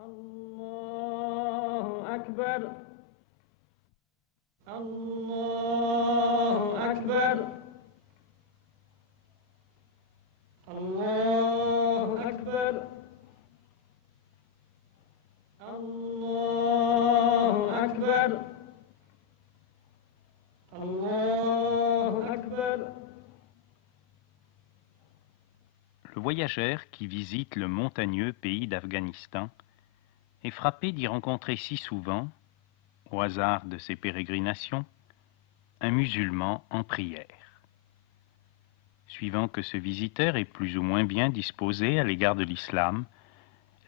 الله أكبر الله أكبر الله أكبر الله أكبر الله أكبر. Le voyageur qui visite le montagneux pays d'Afghanistan est frappé d'y rencontrer si souvent, au hasard de ses pérégrinations, un musulman en prière. Suivant que ce visiteur est plus ou moins bien disposé à l'égard de l'islam,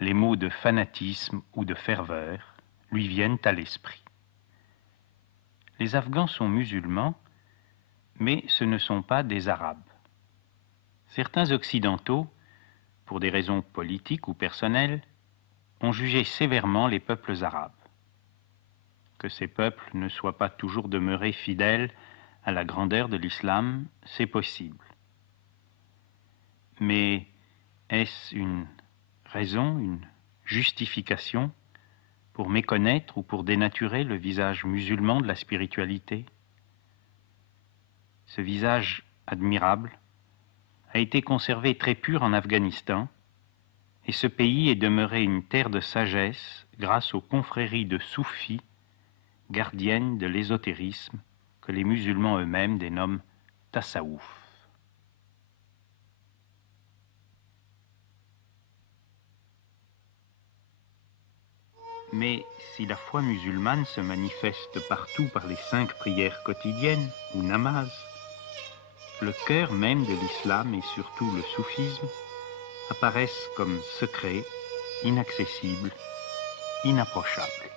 les mots de fanatisme ou de ferveur lui viennent à l'esprit. Les Afghans sont musulmans, mais ce ne sont pas des Arabes. Certains Occidentaux, pour des raisons politiques ou personnelles, ont jugé sévèrement les peuples arabes. Que ces peuples ne soient pas toujours demeurés fidèles à la grandeur de l'islam, c'est possible. Mais est-ce une raison, une justification pour méconnaître ou pour dénaturer le visage musulman de la spiritualité? Ce visage admirable a été conservé très pur en Afghanistan, et ce pays est demeuré une terre de sagesse grâce aux confréries de soufis, gardiennes de l'ésotérisme, que les musulmans eux-mêmes dénomment tassaouf. Mais si la foi musulmane se manifeste partout par les 5 prières quotidiennes, ou namaz, le cœur même de l'islam et surtout le soufisme apparaissent comme secrets, inaccessibles, inapprochables.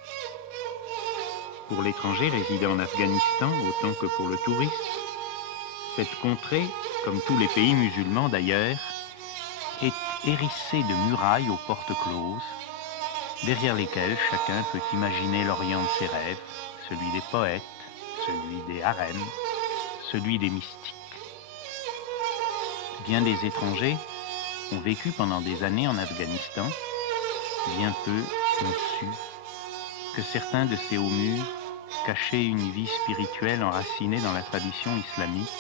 Pour l'étranger résidant en Afghanistan, autant que pour le touriste, cette contrée, comme tous les pays musulmans d'ailleurs, est hérissée de murailles aux portes closes, derrière lesquelles chacun peut imaginer l'Orient de ses rêves, celui des poètes, celui des harems, celui des mystiques. Bien des étrangers ont vécu pendant des années en Afghanistan, bien peu ont su que certains de ces hauts murs cachaient une vie spirituelle enracinée dans la tradition islamique,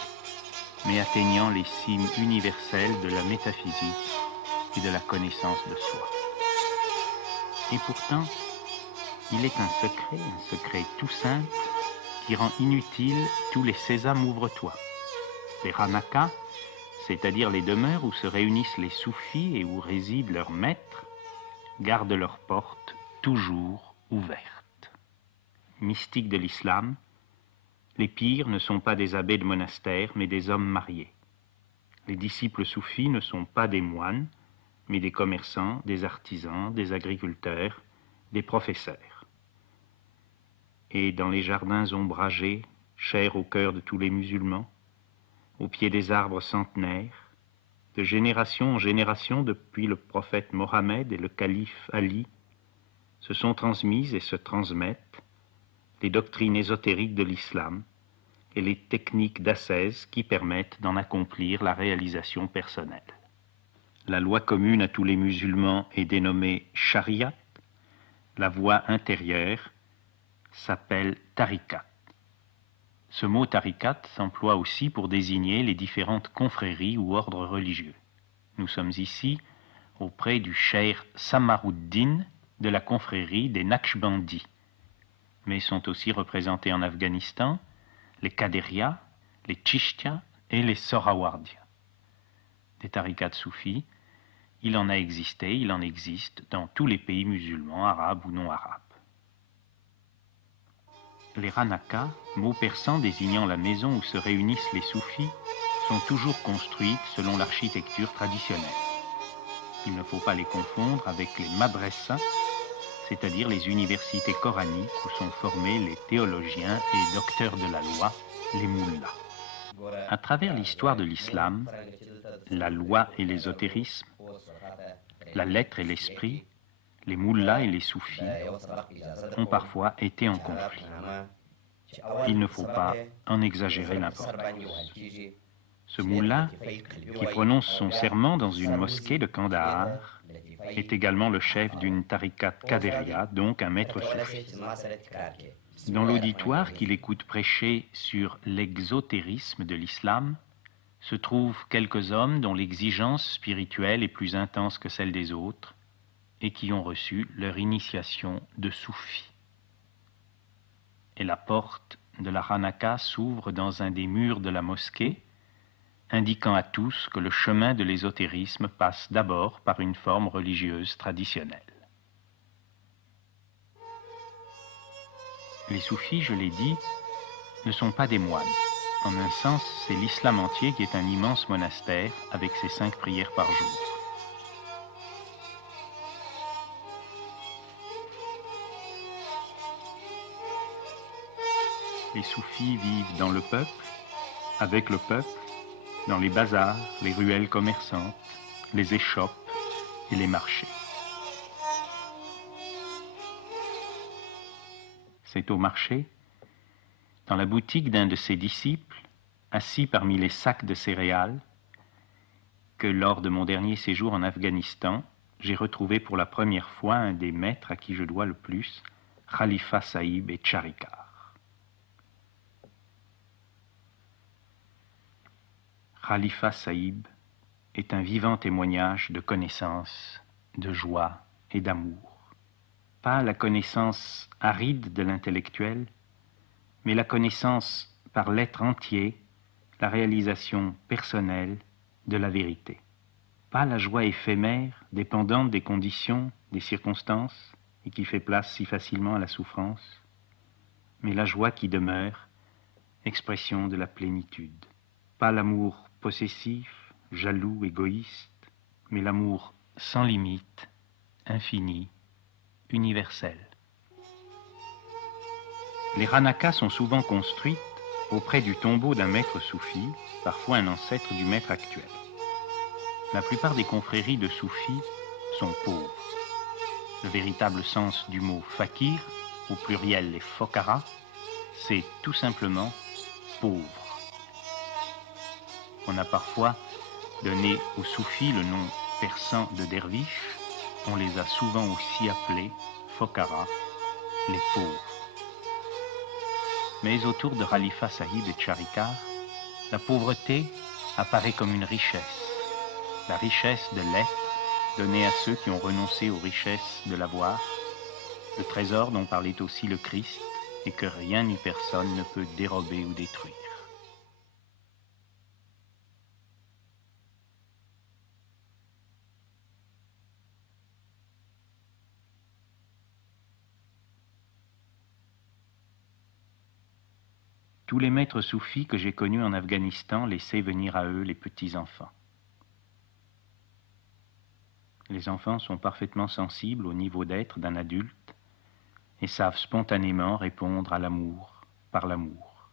mais atteignant les cimes universelles de la métaphysique et de la connaissance de soi. Et pourtant, il est un secret tout simple, qui rend inutile tous les sésame ouvre-toi. Les ranakas, c'est-à-dire les demeures où se réunissent les soufis et où résident leurs maîtres, gardent leurs portes toujours ouvertes. Mystiques de l'islam, les pires ne sont pas des abbés de monastères, mais des hommes mariés. Les disciples soufis ne sont pas des moines, mais des commerçants, des artisans, des agriculteurs, des professeurs. Et dans les jardins ombragés, chers au cœur de tous les musulmans, au pied des arbres centenaires, de génération en génération depuis le prophète Mohammed et le calife Ali, se sont transmises et se transmettent les doctrines ésotériques de l'islam et les techniques d'ascèse qui permettent d'en accomplir la réalisation personnelle. La loi commune à tous les musulmans est dénommée Shariat. La voie intérieure s'appelle Tariqat. Ce mot tariqat s'emploie aussi pour désigner les différentes confréries ou ordres religieux. Nous sommes ici auprès du cheikh Samaruddin de la confrérie des Naqshbandis, mais sont aussi représentés en Afghanistan les Qadérias, les Chishtias et les Sohrawardias. Des tariqats soufis, il en a existé, il en existe dans tous les pays musulmans, arabes ou non arabes. Les ranakas, mot persan désignant la maison où se réunissent les soufis, sont toujours construites selon l'architecture traditionnelle. Il ne faut pas les confondre avec les madrassas, c'est-à-dire les universités coraniques où sont formés les théologiens et docteurs de la loi, les mullahs. À travers l'histoire de l'islam, la loi et l'ésotérisme, la lettre et l'esprit, les mullahs et les soufis ont parfois été en conflit. Il ne faut pas en exagérer l'importance. Ce moullah, qui prononce son serment dans une mosquée de Kandahar, est également le chef d'une tariqat Qaderia, donc un maître soufi. Dans l'auditoire qu'il écoute prêcher sur l'exotérisme de l'islam, se trouvent quelques hommes dont l'exigence spirituelle est plus intense que celle des autres et qui ont reçu leur initiation de soufi. Et la porte de la Hanaka s'ouvre dans un des murs de la mosquée, indiquant à tous que le chemin de l'ésotérisme passe d'abord par une forme religieuse traditionnelle. Les soufis, je l'ai dit, ne sont pas des moines. En un sens, c'est l'islam entier qui est un immense monastère avec ses 5 prières par jour. Les soufis vivent dans le peuple, avec le peuple, dans les bazars, les ruelles commerçantes, les échoppes et les marchés. C'est au marché, dans la boutique d'un de ses disciples, assis parmi les sacs de céréales, que lors de mon dernier séjour en Afghanistan, j'ai retrouvé pour la première fois un des maîtres à qui je dois le plus, Khalifa Sahib et Charikar. Khalifa Sahib est un vivant témoignage de connaissance, de joie et d'amour. Pas la connaissance aride de l'intellectuel, mais la connaissance par l'être entier, la réalisation personnelle de la vérité. Pas la joie éphémère, dépendante des conditions, des circonstances, et qui fait place si facilement à la souffrance, mais la joie qui demeure, expression de la plénitude. Pas l'amour possessif, jaloux, égoïste, mais l'amour sans limite, infini, universel. Les Hanakas sont souvent construites auprès du tombeau d'un maître soufi, parfois un ancêtre du maître actuel. La plupart des confréries de soufis sont pauvres. Le véritable sens du mot fakir, au pluriel les fokara, c'est tout simplement pauvre. On a parfois donné aux soufis le nom persan de derviche. On les a souvent aussi appelés fokara, les pauvres. Mais autour de Khalifa Sahib et Charikar, la pauvreté apparaît comme une richesse. La richesse de l'être donnée à ceux qui ont renoncé aux richesses de l'avoir, le trésor dont parlait aussi le Christ et que rien ni personne ne peut dérober ou détruire. Tous les maîtres soufis que j'ai connus en Afghanistan laissaient venir à eux les petits-enfants. Les enfants sont parfaitement sensibles au niveau d'être d'un adulte et savent spontanément répondre à l'amour par l'amour.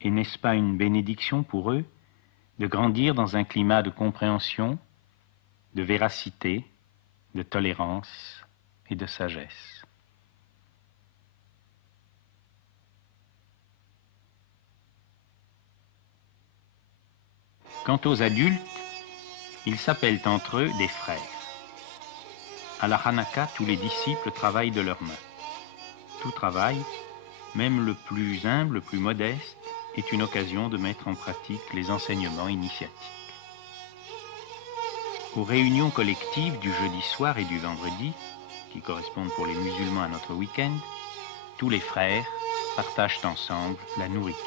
Et n'est-ce pas une bénédiction pour eux de grandir dans un climat de compréhension, de véracité, de tolérance et de sagesse? Quant aux adultes, ils s'appellent entre eux des frères. À la Hanaka, tous les disciples travaillent de leurs mains. Tout travail, même le plus humble, le plus modeste, est une occasion de mettre en pratique les enseignements initiatiques. Aux réunions collectives du jeudi soir et du vendredi, qui correspondent pour les musulmans à notre week-end, tous les frères partagent ensemble la nourriture.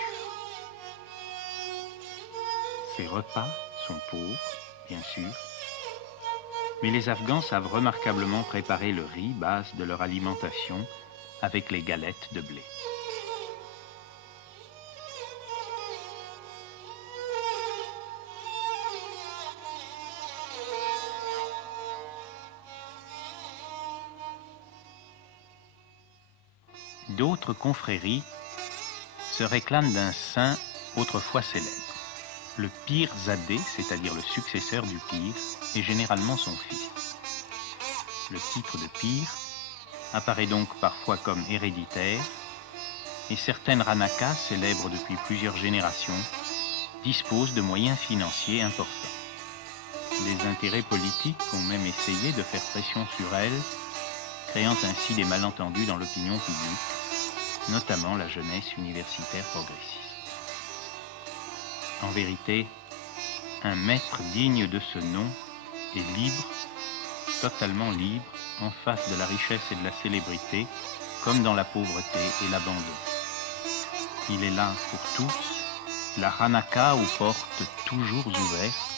Ces repas sont pauvres, bien sûr, mais les Afghans savent remarquablement préparer le riz, base de leur alimentation, avec les galettes de blé. D'autres confréries se réclament d'un saint autrefois célèbre. Le Pir Zadeh, c'est-à-dire le successeur du Pir, est généralement son fils. Le titre de Pir apparaît donc parfois comme héréditaire, et certaines Hanakas, célèbres depuis plusieurs générations, dispose de moyens financiers importants. Des intérêts politiques ont même essayé de faire pression sur elle, créant ainsi des malentendus dans l'opinion publique, notamment la jeunesse universitaire progressiste. En vérité, un maître digne de ce nom est libre, totalement libre, en face de la richesse et de la célébrité, comme dans la pauvreté et l'abandon. Il est là pour tous, la Hanaka aux portes toujours ouvertes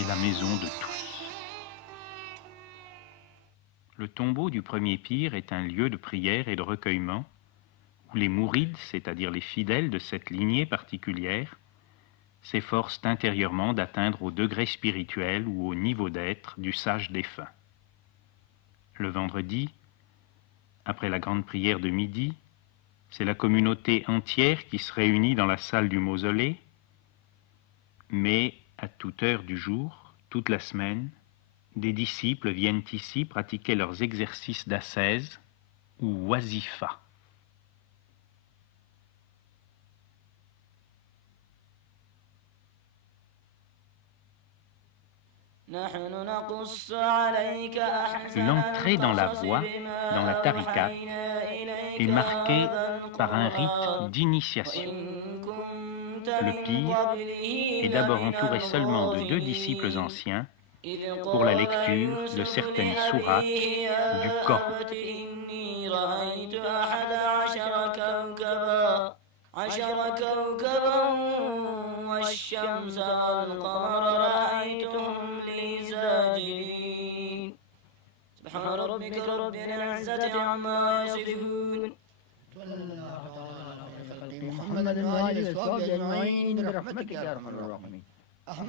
et la maison de tous. Le tombeau du premier pire est un lieu de prière et de recueillement où les mourides, c'est-à-dire les fidèles de cette lignée particulière, s'efforcent intérieurement d'atteindre au degré spirituel ou au niveau d'être du sage défunt. Le vendredi, après la grande prière de midi, c'est la communauté entière qui se réunit dans la salle du mausolée, mais à toute heure du jour, toute la semaine, des disciples viennent ici pratiquer leurs exercices d'ascèse ou wazifa. L'entrée dans la voie, dans la tariqat, est marquée par un rite d'initiation. Le pire est d'abord entouré seulement de 2 disciples anciens pour la lecture de certaines sourates du Coran.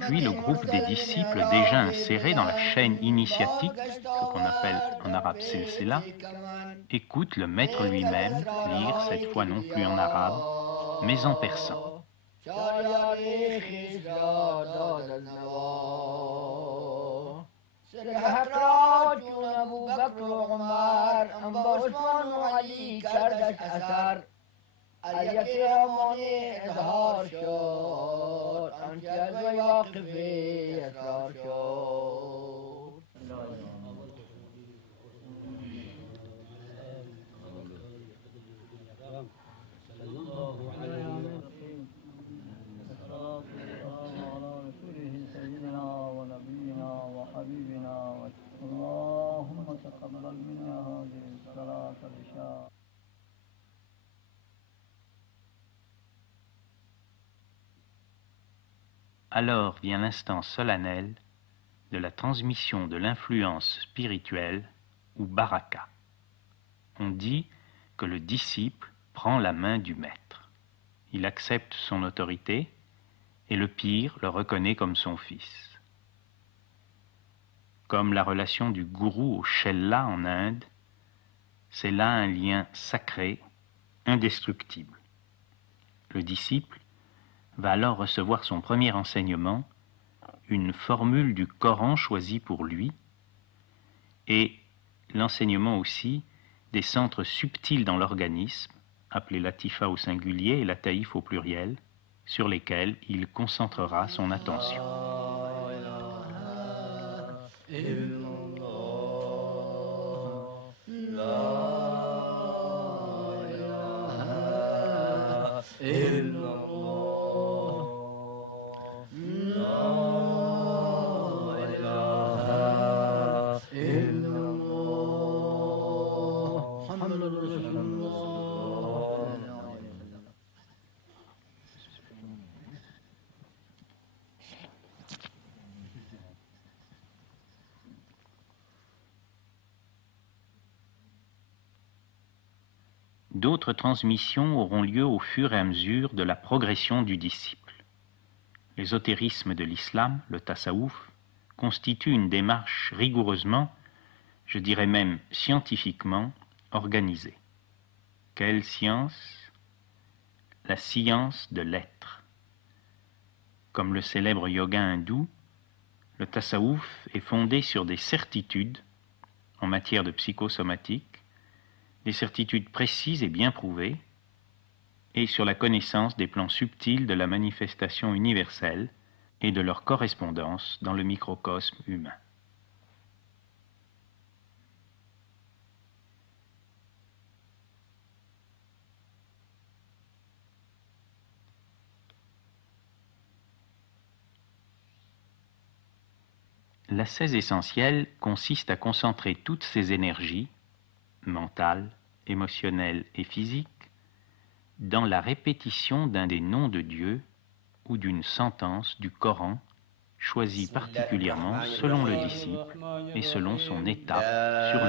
Puis le groupe des disciples déjà insérés dans la chaîne initiatique, ce qu'on appelle en arabe silsila, écoute le maître lui-même lire, cette fois non plus en arabe, mais en persan. Alors vient l'instant solennel de la transmission de l'influence spirituelle ou baraka. On dit que le disciple prend la main du maître. Il accepte son autorité et le pire le reconnaît comme son fils. Comme la relation du gourou au chella en Inde, c'est là un lien sacré, indestructible. Le disciple va alors recevoir son premier enseignement, une formule du Coran choisie pour lui, et l'enseignement aussi des centres subtils dans l'organisme, appelés latifa au singulier et lataïf au pluriel, sur lesquels il concentrera son attention. D'autres transmissions auront lieu au fur et à mesure de la progression du disciple. L'ésotérisme de l'islam, le tasawwuf, constitue une démarche rigoureusement, je dirais même scientifiquement, organisée. Quelle science? La science de l'être. Comme le célèbre yoga hindou, le tasawwuf est fondé sur des certitudes en matière de psychosomatique, des certitudes précises et bien prouvées, et sur la connaissance des plans subtils de la manifestation universelle et de leur correspondance dans le microcosme humain. L'ascèse essentielle consiste à concentrer toutes ces énergies, mentales, émotionnelles et physiques, dans la répétition d'un des noms de Dieu ou d'une sentence du Coran choisie particulièrement selon le disciple et selon son état sur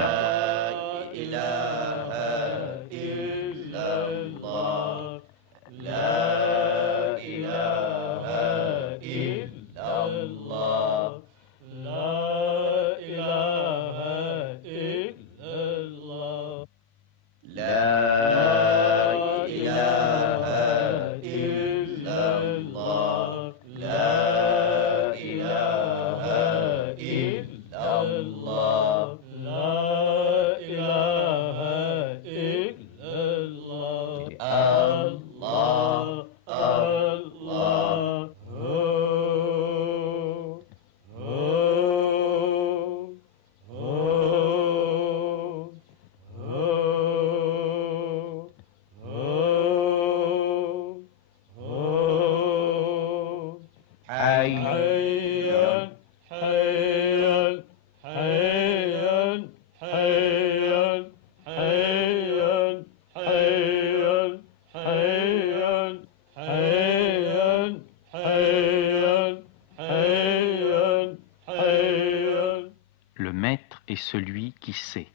Le maître est celui qui sait.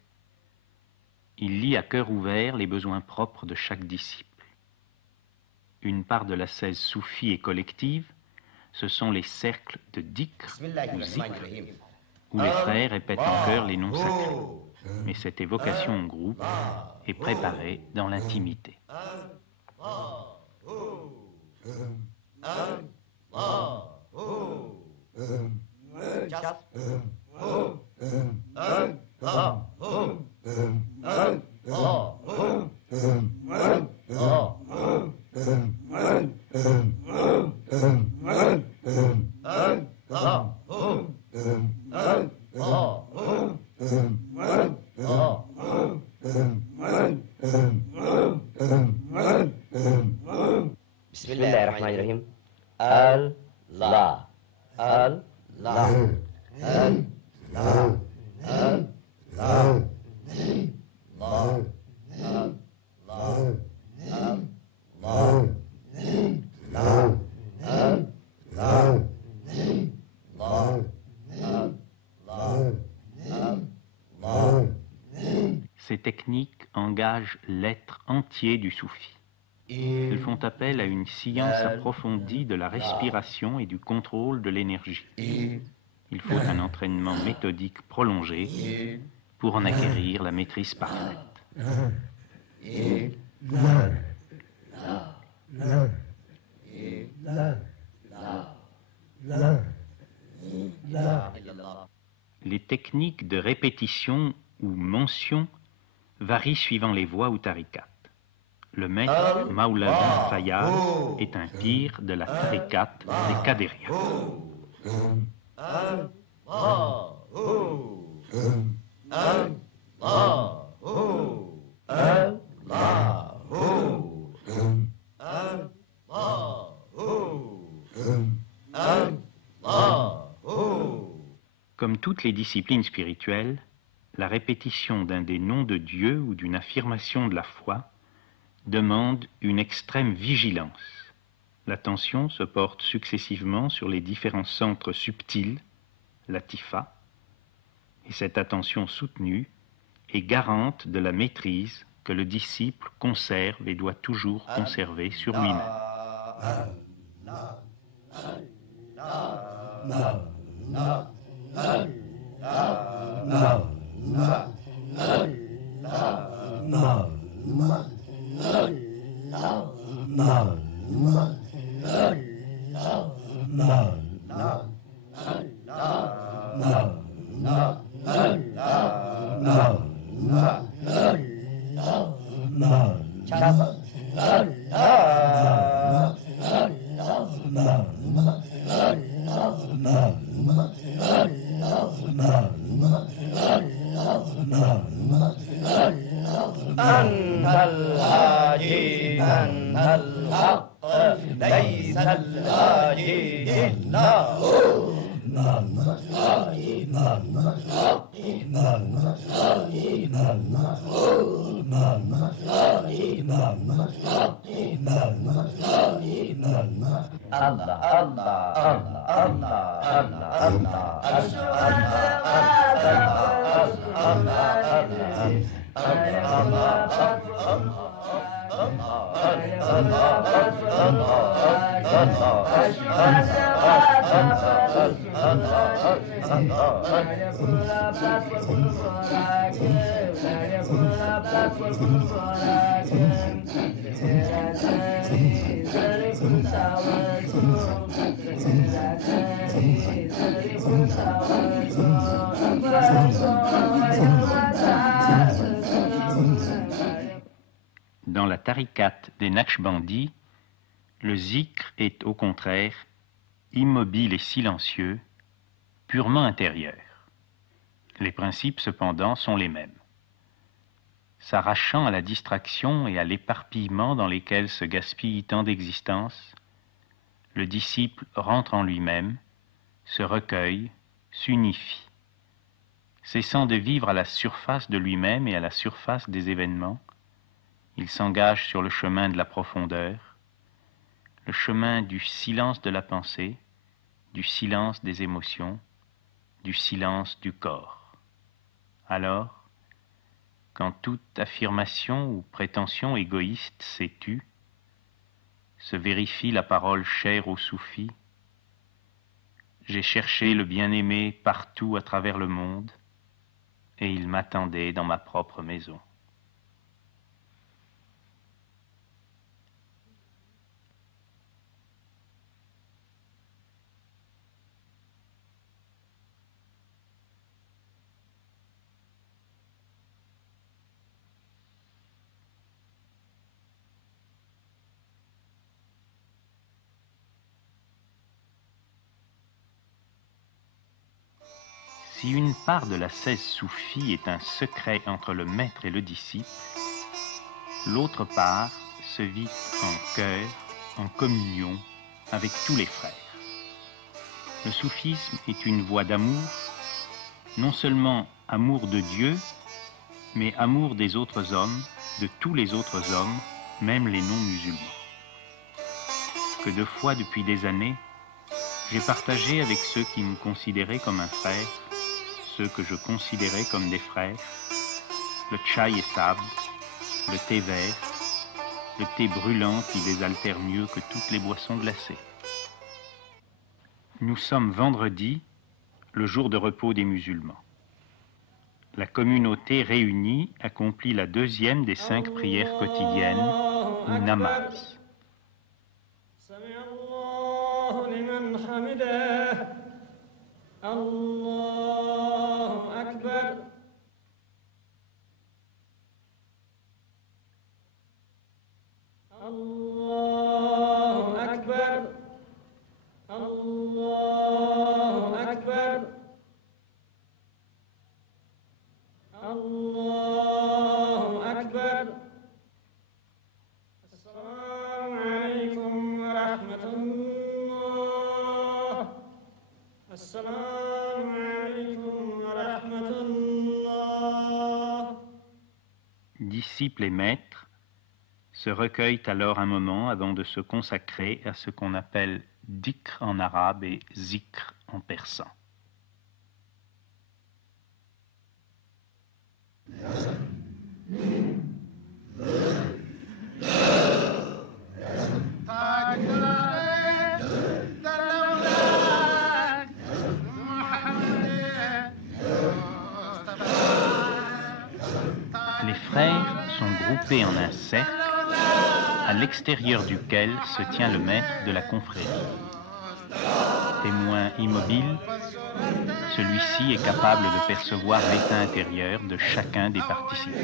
Il lit à cœur ouvert les besoins propres de chaque disciple. Une part de l'ascèse soufie et collective, ce sont les cercles de dhikr ou zikr, où les frères répètent en chœur les noms sacrés. Mais cette évocation en groupe est préparée dans l'intimité. Bismillahirrahmanirrahim. Allah, Allah, Allah, Allah, Ces techniques engagent l'être entier du soufi. Elles font appel à une science approfondie de la respiration et du contrôle de l'énergie. Il faut un entraînement méthodique prolongé pour en acquérir la maîtrise parfaite. Les techniques de répétition ou mention varient suivant les voies ou tarikats. Le maître Maulana Fayyad est un pire de la tarikat des Kadériens. Comme toutes les disciplines spirituelles, la répétition d'un des noms de Dieu ou d'une affirmation de la foi demande une extrême vigilance. L'attention se porte successivement sur les différents centres subtils, latifa, et cette attention soutenue est garante de la maîtrise que le disciple conserve et doit toujours conserver sur lui-même. أنت الهادي أنت الحق ليس الهادي إلا هو Dans la tariqat des Naqshbandis, le zikr est au contraire immobile et silencieux, purement intérieur. Les principes cependant sont les mêmes. S'arrachant à la distraction et à l'éparpillement dans lesquels se gaspillent tant d'existences, le disciple rentre en lui-même, se recueille, s'unifie. Cessant de vivre à la surface de lui-même et à la surface des événements, il s'engage sur le chemin de la profondeur, le chemin du silence de la pensée, du silence des émotions, du silence du corps. Alors, quand toute affirmation ou prétention égoïste s'est tue, se vérifie la parole chère aux soufis. J'ai cherché le bien-aimé partout à travers le monde, et il m'attendait dans ma propre maison. Si une part de la 16 soufis est un secret entre le maître et le disciple, l'autre part se vit en cœur, en communion avec tous les frères. Le soufisme est une voie d'amour, non seulement amour de Dieu, mais amour des autres hommes, de tous les autres hommes, même les non-musulmans. Que de fois depuis des années, j'ai partagé avec ceux qui me considéraient comme un frère, ceux que je considérais comme des frères, le tchaï et sable, le thé vert, le thé brûlant qui désaltère mieux que toutes les boissons glacées. Nous sommes vendredi, le jour de repos des musulmans. La communauté réunie accomplit la deuxième des 5 prières quotidiennes, ou namaz. Disciples et maîtres se recueillent alors un moment avant de se consacrer à ce qu'on appelle dhikr en arabe et zikr en persan. Les frères sont groupés en un cercle à l'extérieur duquel se tient le maître de la confrérie. Témoin immobile, celui-ci est capable de percevoir l'état intérieur de chacun des participants.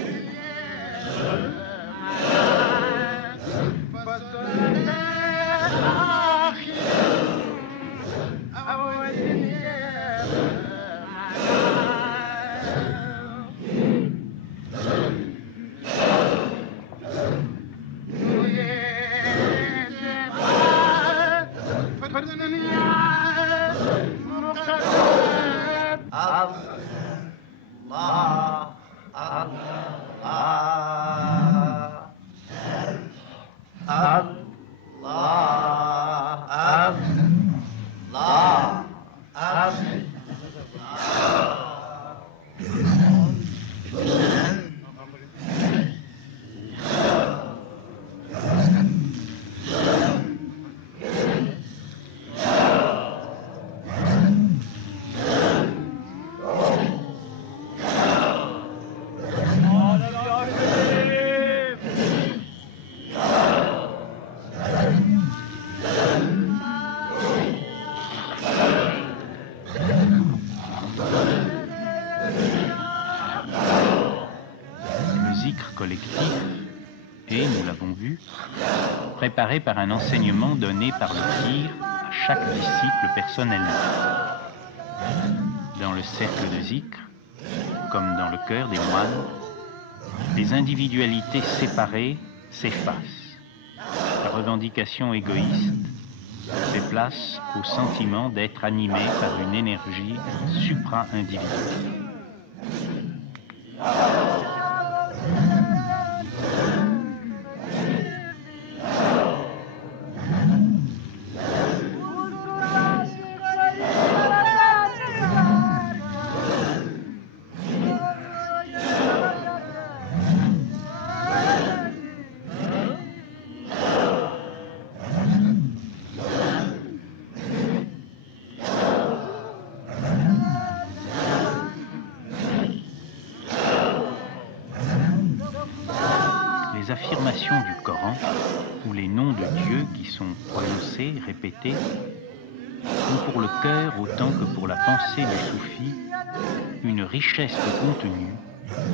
et, nous l'avons vu, préparé par un enseignement donné par le tir à chaque disciple personnellement. Dans le cercle de Zikr, comme dans le cœur des moines, les individualités séparées s'effacent. La revendication égoïste fait place au sentiment d'être animé par une énergie supra-individuelle. Les affirmations du Coran ou les noms de Dieu qui sont prononcés, répétés, ont pour le cœur autant que pour la pensée du soufi une richesse de contenu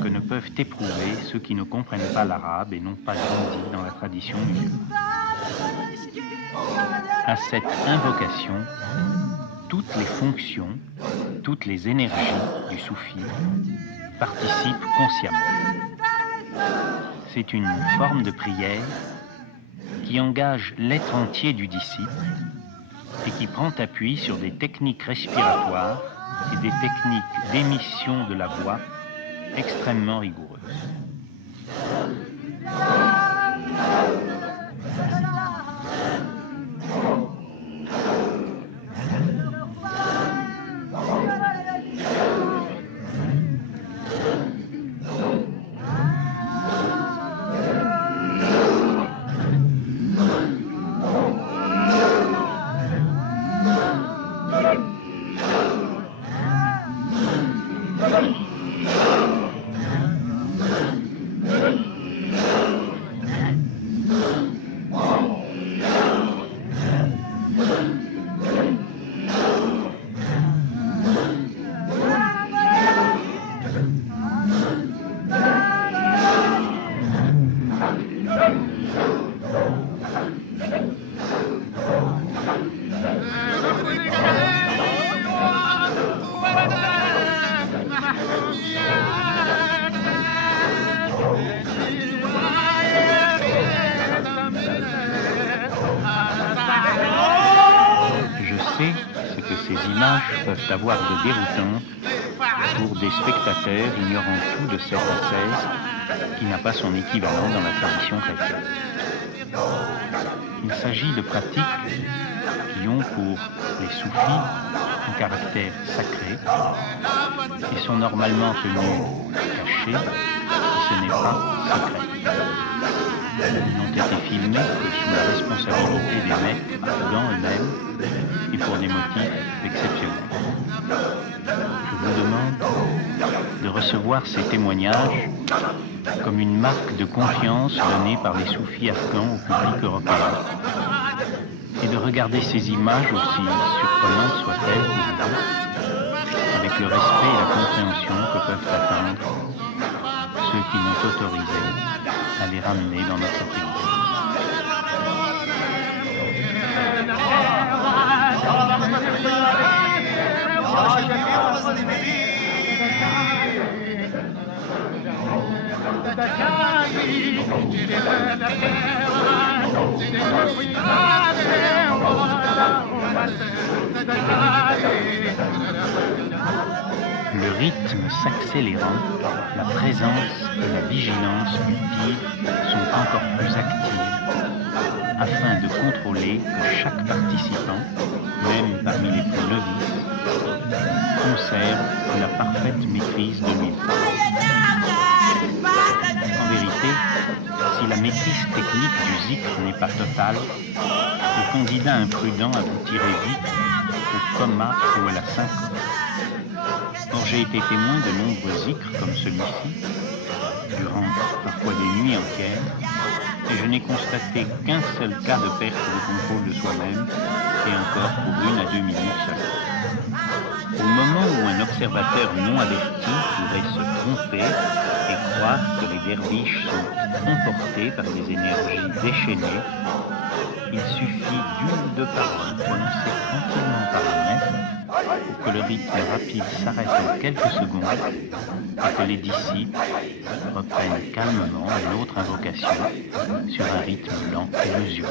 que ne peuvent éprouver ceux qui ne comprennent pas l'arabe et n'ont pas grandi dans la tradition musulmane. À cette invocation, toutes les fonctions, toutes les énergies du soufi participent consciemment. C'est une forme de prière qui engage l'être entier du disciple et qui prend appui sur des techniques respiratoires et des techniques d'émission de la voix extrêmement rigoureuses. Ces images peuvent avoir de déroutantes pour des spectateurs ignorant tout de cette ascèse qui n'a pas son équivalent dans la tradition chrétienne. Il s'agit de pratiques qui ont pour les soufis un caractère sacré et sont normalement tenues cachées si ce n'est pas secret. Ils n'ont été filmés que sous la responsabilité des maîtres dans eux-mêmes et pour des motifs exceptionnels. Je vous demande de recevoir ces témoignages comme une marque de confiance donnée par les soufis afghans au public européen et de regarder ces images, aussi surprenantes soient-elles pour vous, avec le respect et la compréhension que peuvent attendre ceux qui m'ont autorisé à les ramener dans notre pays. Le rythme s'accélérant, la présence et la vigilance du tir sont encore plus actives afin de contrôler que chaque participant, même parmi les plus novices, conserve la parfaite maîtrise de lui-même. En vérité, si la maîtrise technique du zikr n'est pas totale, le candidat imprudent aboutirait vite au coma ou à la syncope. Or, j'ai été témoin de nombreux zikrs comme celui-ci, durant parfois des nuits entières, et je n'ai constaté qu'un seul cas de perte de contrôle de soi-même, et encore pour 1 à 2 minutes seulement. Au moment où un observateur non averti pourrait se tromper et croire que les derviches sont emportés par des énergies déchaînées, il suffit d'une ou deux paroles prononcées tranquillement par un maître pour que le rythme rapide s'arrête en quelques secondes et que les disciples reprennent calmement une autre invocation sur un rythme lent et mesuré.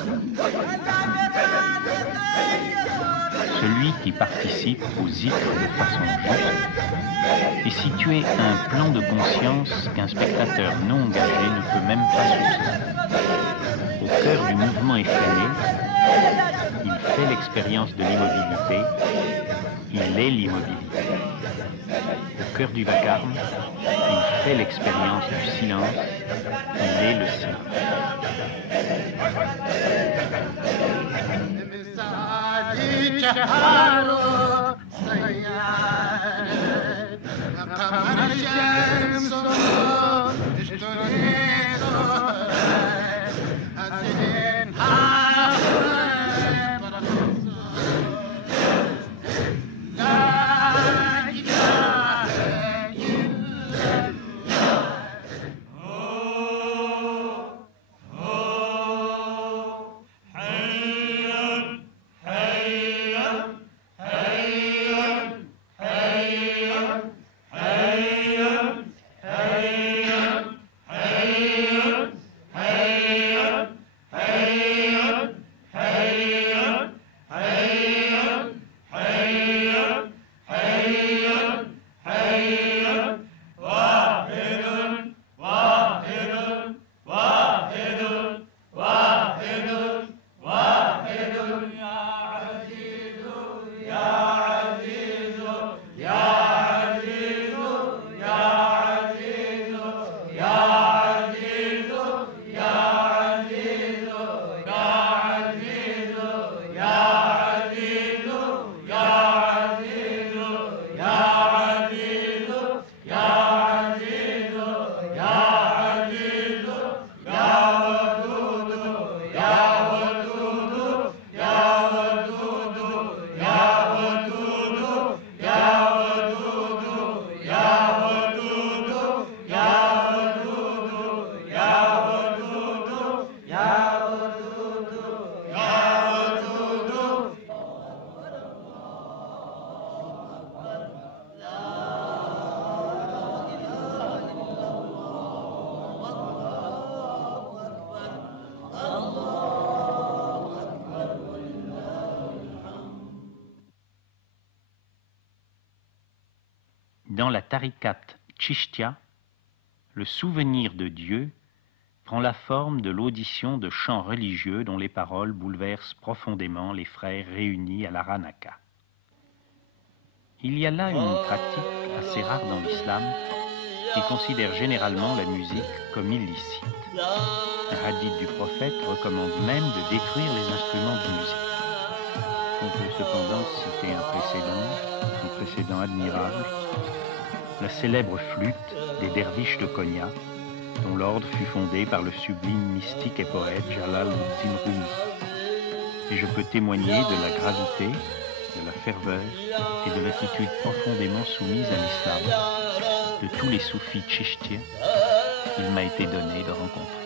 Celui qui participe au zikr de façon juste est situé à un plan de conscience qu'un spectateur non engagé ne peut même pas soupçonner. Au cœur du mouvement effréné, il fait l'expérience de l'immobilité, il est l'immobilité. Au cœur du vacarme, il fait l'expérience du silence, il est le silence. Dans la tariqat Chishtia, le souvenir de Dieu prend la forme de l'audition de chants religieux dont les paroles bouleversent profondément les frères réunis à l'Aranaka. Il y a là une pratique assez rare dans l'islam qui considère généralement la musique comme illicite. Un hadith du prophète recommande même de détruire les instruments de musique. On peut cependant citer un précédent admirable, la célèbre flûte des derviches de Konya, dont l'ordre fut fondé par le sublime mystique et poète Jalaluddin Rumi. Et je peux témoigner de la gravité, de la ferveur et de l'attitude profondément soumise à l'islam de tous les soufis tchishtiens qu'il m'a été donné de rencontrer.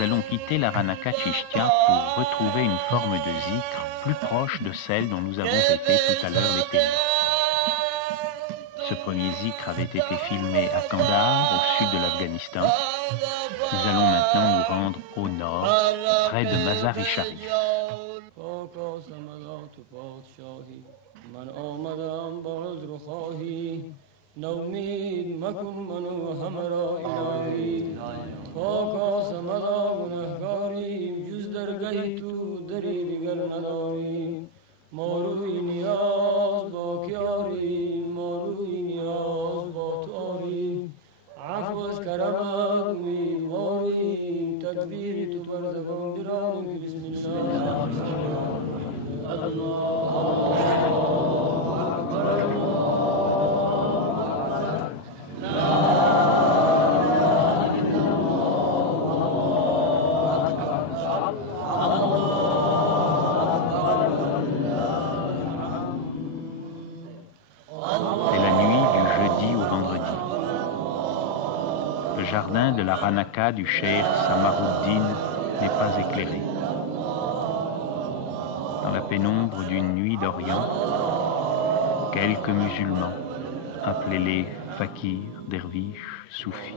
Nous allons quitter la Ranaka Chishtia pour retrouver une forme de zikr plus proche de celle dont nous avons été tout à l'heure les témoins. Ce premier zikr avait été filmé à Kandahar, au sud de l'Afghanistan. Nous allons maintenant nous rendre au nord, près de Mazar-e-Sharif. نومید مکن منو همرا الهی خاکا سمدا گنهگاریم جز درگه تو دری دیگر نداریم ما روی نیاز با کیاریم ما روی نیاز با تو آریم عفو از کرمت امیدواریم تدبیر تو پر زبان درانیم بسم الله الله Le jardin de la Ranaka du cheikh Samaruddin n'est pas éclairé. Dans la pénombre d'une nuit d'Orient, quelques musulmans, appelés-les fakirs, derviches, soufis,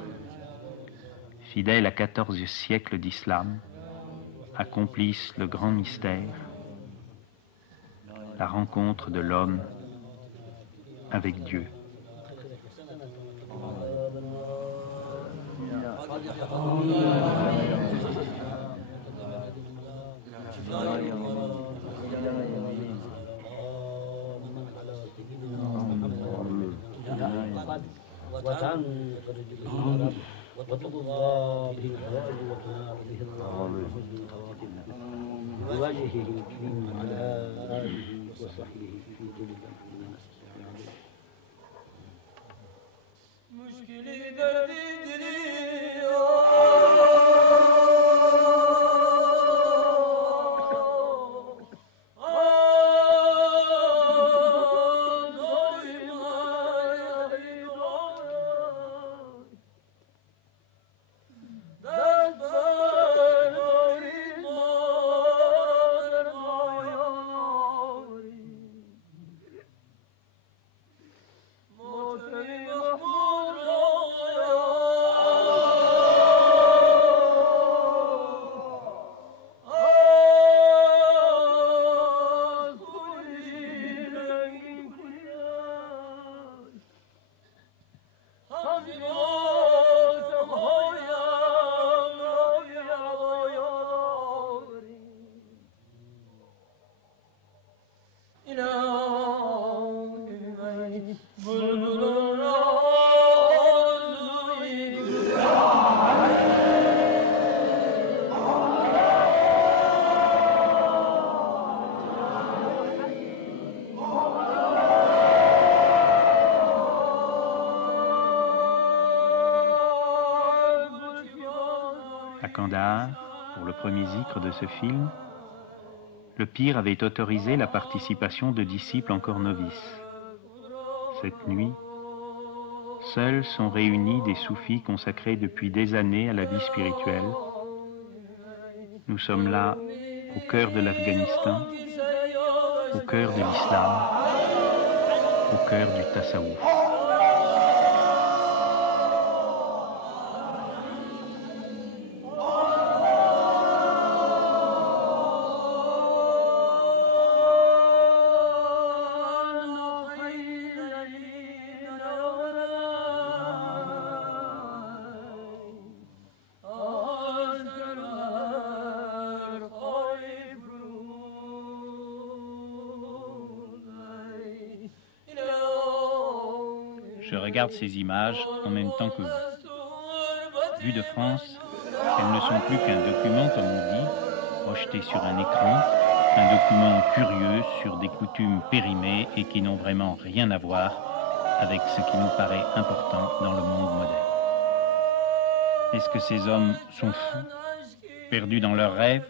fidèles à 14 siècles d'islam, accomplissent le grand mystère, la rencontre de l'homme avec Dieu. À Kandahar, pour le premier zikr de ce film, le pir avait autorisé la participation de disciples encore novices. Cette nuit, seuls sont réunis des soufis consacrés depuis des années à la vie spirituelle. Nous sommes là, au cœur de l'Afghanistan, au cœur de l'islam, au cœur du tasawwuf. Je regarde ces images en même temps que vous. Vues de France, elles ne sont plus qu'un document, comme on dit, projeté sur un écran, un document curieux sur des coutumes périmées et qui n'ont vraiment rien à voir avec ce qui nous paraît important dans le monde moderne. Est-ce que ces hommes sont fous, perdus dans leurs rêves,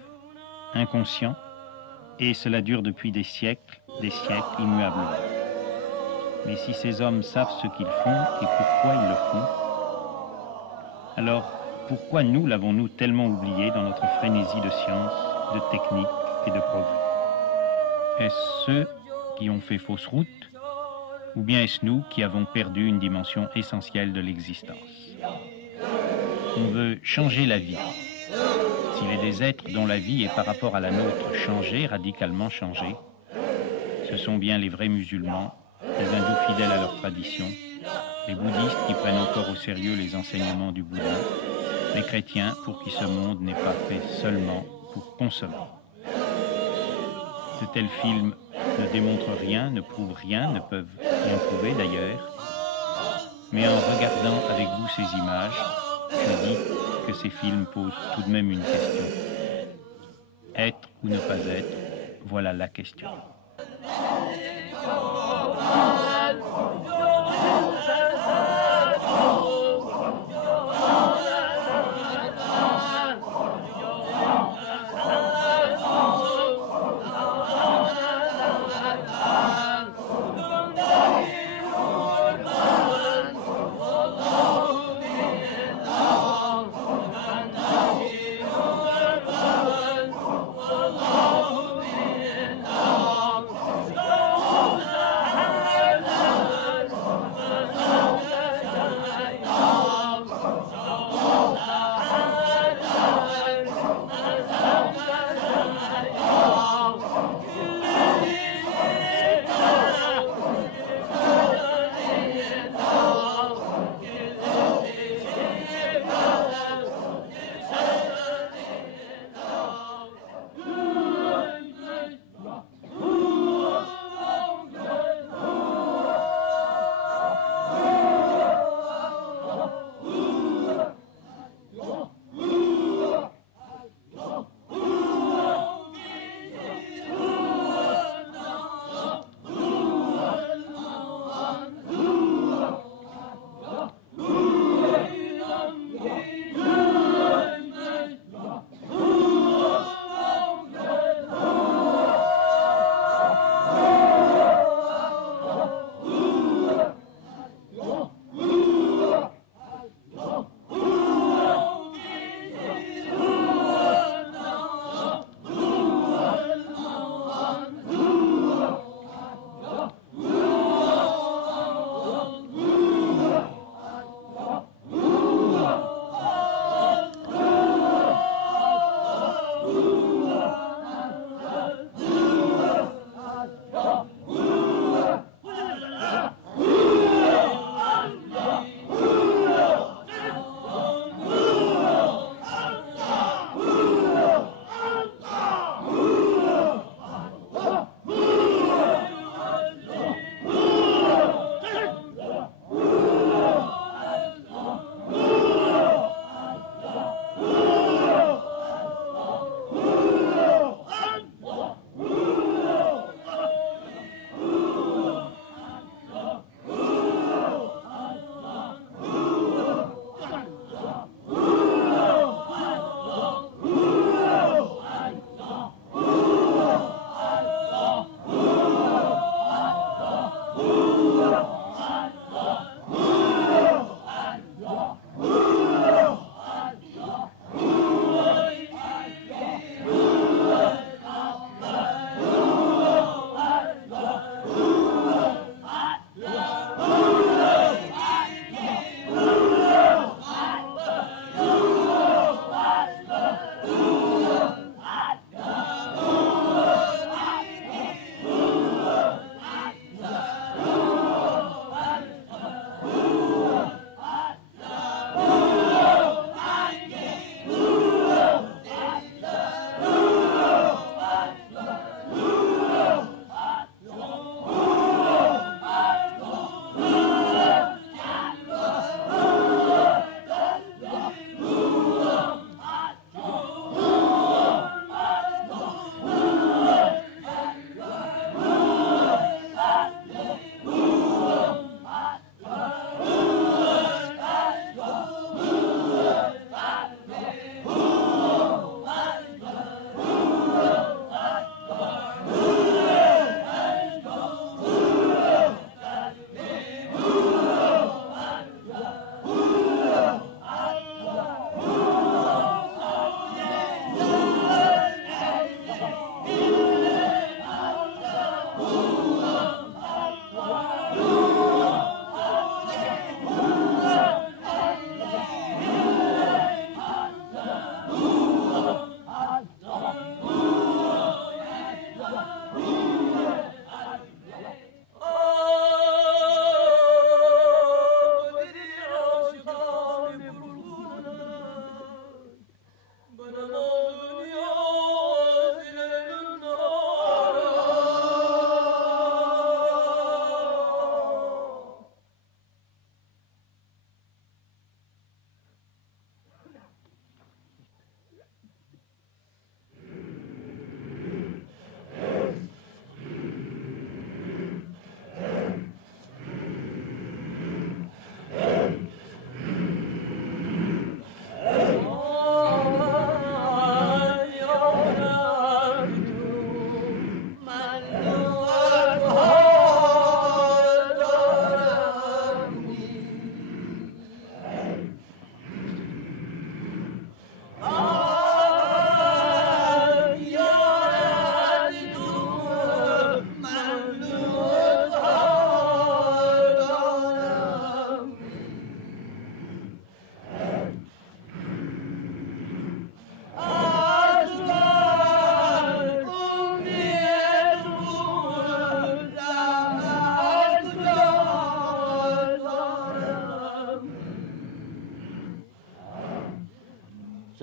inconscients, et cela dure depuis des siècles, immuablement. Mais si ces hommes savent ce qu'ils font et pourquoi ils le font, alors pourquoi nous l'avons-nous tellement oublié dans notre frénésie de science, de technique et de progrès? Est-ce ceux qui ont fait fausse route, ou bien est-ce nous qui avons perdu une dimension essentielle de l'existence? On veut changer la vie. S'il est des êtres dont la vie est par rapport à la nôtre changée, radicalement changée, ce sont bien les vrais musulmans, les hindous fidèles à leur tradition, les bouddhistes qui prennent encore au sérieux les enseignements du Bouddha, les chrétiens pour qui ce monde n'est pas fait seulement pour consommer. De tels films ne démontrent rien, ne prouvent rien, ne peuvent rien prouver d'ailleurs, mais en regardant avec vous ces images, je dis que ces films posent tout de même une question. Être ou ne pas être, voilà la question.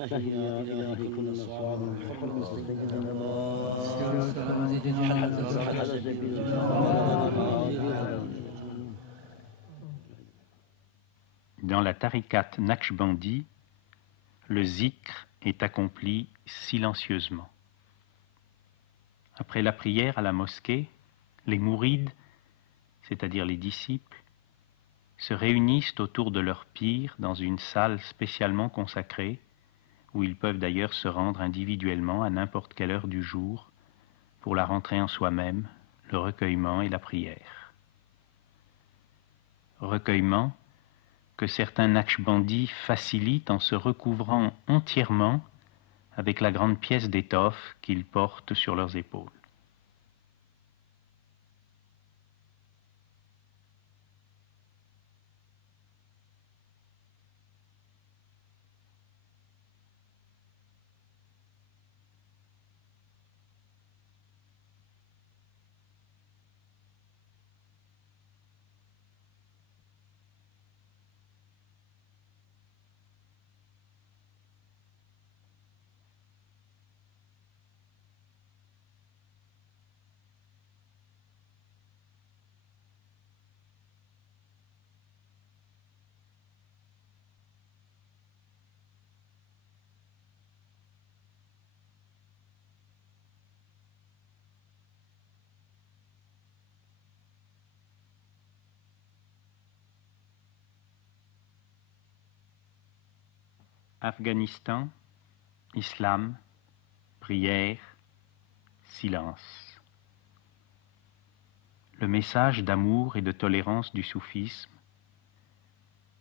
Dans la tariqat Naqshbandi, le zikr est accompli silencieusement. Après la prière à la mosquée, les mourides, c'est-à-dire les disciples, se réunissent autour de leur pir dans une salle spécialement consacrée, où ils peuvent d'ailleurs se rendre individuellement à n'importe quelle heure du jour pour la rentrée en soi-même, le recueillement et la prière. Recueillement que certains Naqshbandis facilitent en se recouvrant entièrement avec la grande pièce d'étoffe qu'ils portent sur leurs épaules. Afghanistan, islam, prière, silence. Le message d'amour et de tolérance du soufisme,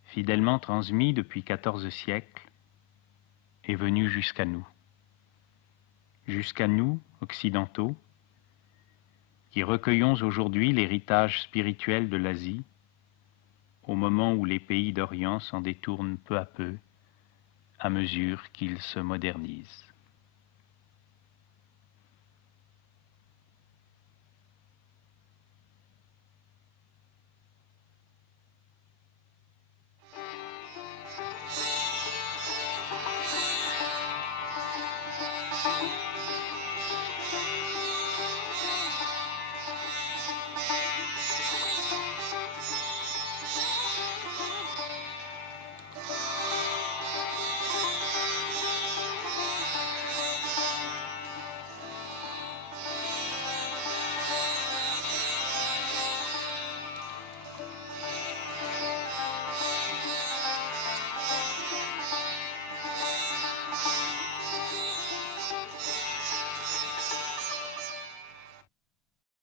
fidèlement transmis depuis 14 siècles, est venu jusqu'à nous. Jusqu'à nous, occidentaux, qui recueillons aujourd'hui l'héritage spirituel de l'Asie, au moment où les pays d'Orient s'en détournent peu à peu, à mesure qu'ils se modernisent.